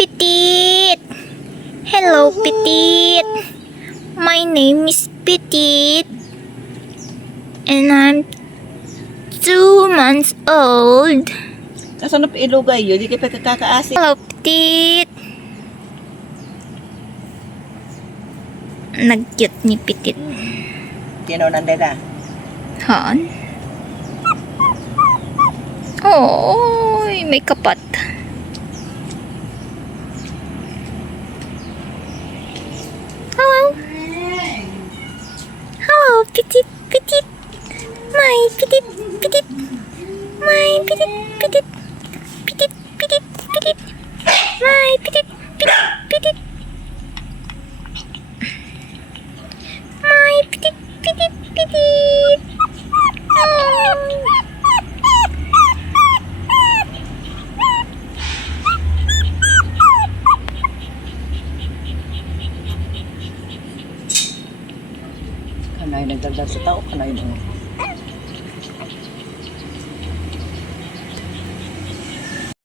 Petite! Hello, Petite! My name is Petite. And I'm 2 months old. Nasaan na ilugay yun? Hindi kayo pagkakaasin. Hello, Petite! Nag-cute ni Petite. Tinaw ng dela. Han? Oh, may kapat. Hello. Hello, Petite, Petite. My Petite, Petite. My Petite, Petite. Petite, Petite, Petite. My Petite, Petite, Petite. My Petite, Petite, Petite. Oh. Kanay nagdagdag sa tao, kanay mo.